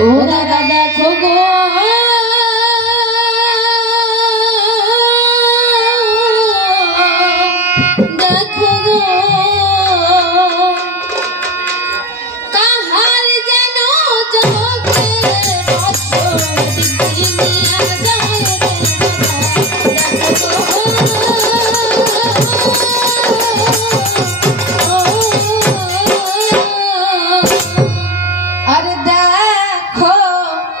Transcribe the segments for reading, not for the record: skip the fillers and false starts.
ও দাদা দেখো গো দেখো গো কাহার যেন চোখে বছর দিনিয়া যায় দেখো গো আরে দেখো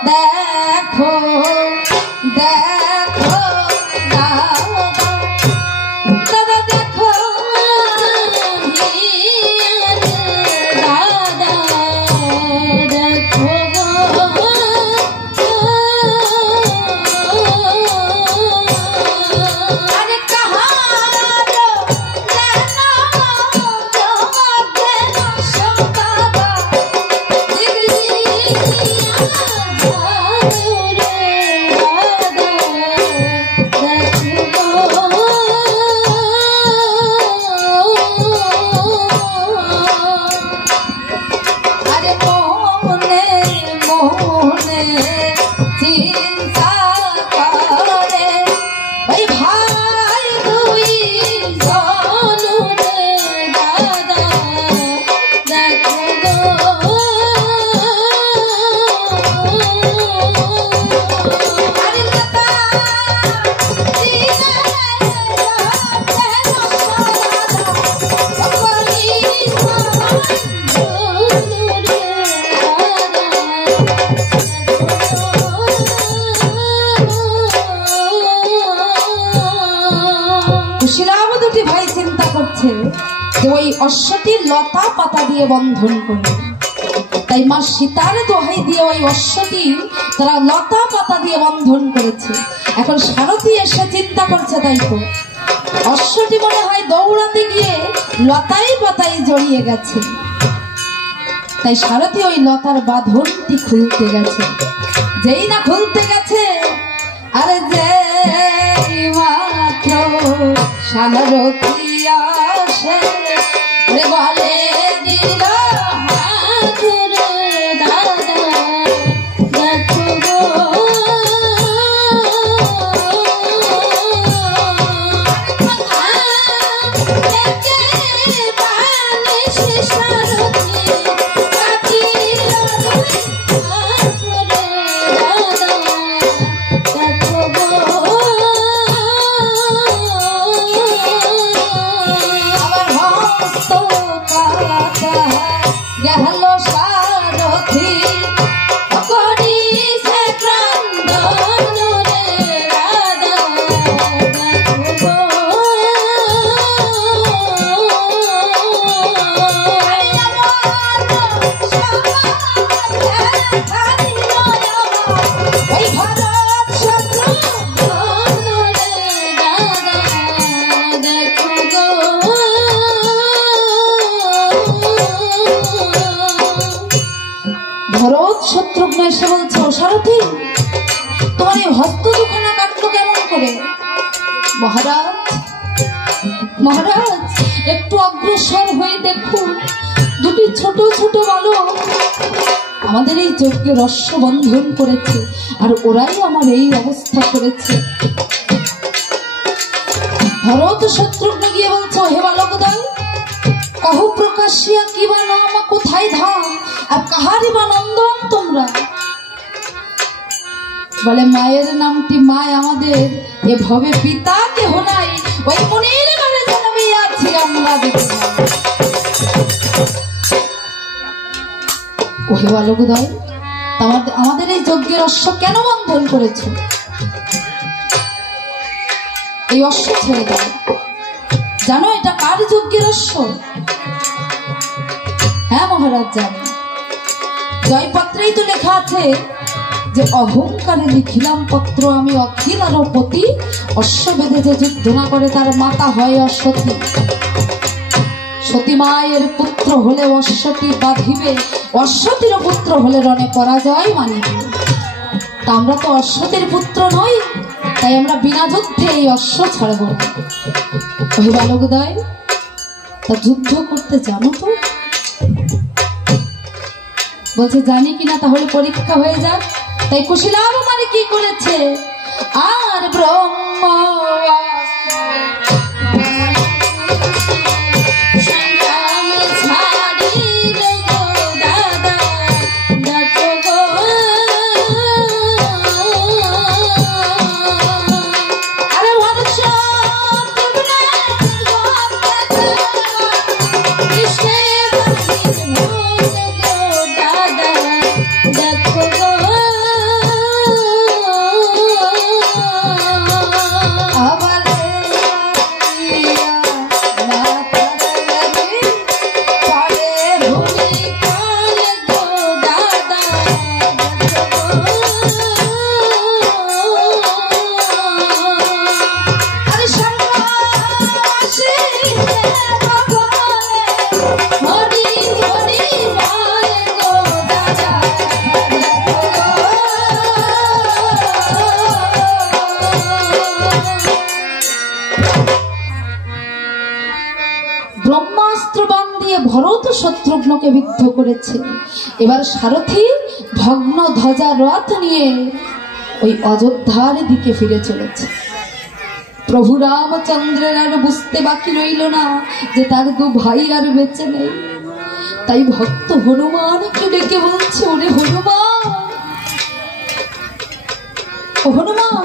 দেখো দেখো দাদা দেখো দাদা দেখো গো আরে কাহার ওই অশ্বটির লতা পাতা দিয়ে বন্ধন করবে। তাই মা সীতার দোহাই দিয়ে ওই অশ্বটি তারা লতা পাতা দিয়ে বন্ধন করেছে। এখন সারথী এসে চিন্তা করছে, তাই তো অশ্বটি মনে হয় দৌড়াতে গিয়ে লতাই পাতাই জড়িয়ে গেছে। তাই সারথী ওই লতার বাঁধনটি খুলতে গেছে। যেই না খুলতে গেছে, আরে যে মাত্র সারথী আসে বলে দিল হাতুরে দাদা দেখো গো গেলো সারথী করিছে ক্রন্দন রে রাধা দেখো ওই ভরত শত্রুঘ্ন রে দাদা দেখো গো ভরত শত্রুঘ্ন এসে বলছে, ও সারথী তোমার এই হস্ত দুখানা কাটলো কেমন করে? মহারাজ মহারাজ একটু অগ্রসর হয়ে দেখুন, দুটি ছোট ছোট বালক আমাদের এই যজ্ঞে রস্য বন্ধন করেছে, আর ওরাই আমার এই অবস্থা করেছে। ভরত শত্রুঘ্ন গিয়ে বলছে, হে বালক দল, কহ প্রকাশিয়া কি বা নাম, কোথায় ধাম, আর কাহারি বা নন্দন তোমরা? বলে, মায়ের নামটি মায় আমাদের, এ ভবে পিতা কেহ নাই, ওই মুনির ঘরে জন্মিয়াছি আমরা দেখে। ওহে বালক দল, আমাদের এই যজ্ঞের অশ্ব কেন বন্ধন করেছ? এই অশ্ব ছেড়ে দাও। জানো এটা কার যজ্ঞের অশ্ব? হ্যাঁ মহারাজ জানি। জয়পত্রেই তো লেখা আছে যে অহংকারে লিখিলাম পত্র, আমি অখিল আর পতি, অশ্ব বেঁধে যে যুদ্ধ না করে তার মাতা হয় অসতী। সতী মায়ের পুত্র হলে অশ্বটি বাঁধিবে, অশ্বতীর পুত্র হলে রণে পরাজয় মানিবে। তা আমরা তো অশ্বতীর পুত্র নই, তাই আমরা বিনা যুদ্ধে এই অশ্ব ছাড়ব। ওই বালকদয়, তা যুদ্ধ করতে জানো তো? বলছে জানি কিনা তাহলে পরীক্ষা হয়ে যাক। তাই কুশীলাভ মানে কি করেছে, আর ব্রহ্ম ব্রহ্মাস্ত্র বাণ দিয়ে ভরত শত্রুঘ্নকে বিদ্ধ করেছে। এবার সারথি ভগ্ন ধ্বজা রথ নিয়ে ওই অযোধ্যার দিকে ফিরে চলেছে। প্রভু রামচন্দ্রের আর বুঝতে বাকি রইল না যে তার দু ভাই আর বেঁচে নেই। তাই ভক্ত হনুমানকে ডেকে বলছে, ওরে হনুমান, ও হনুমান,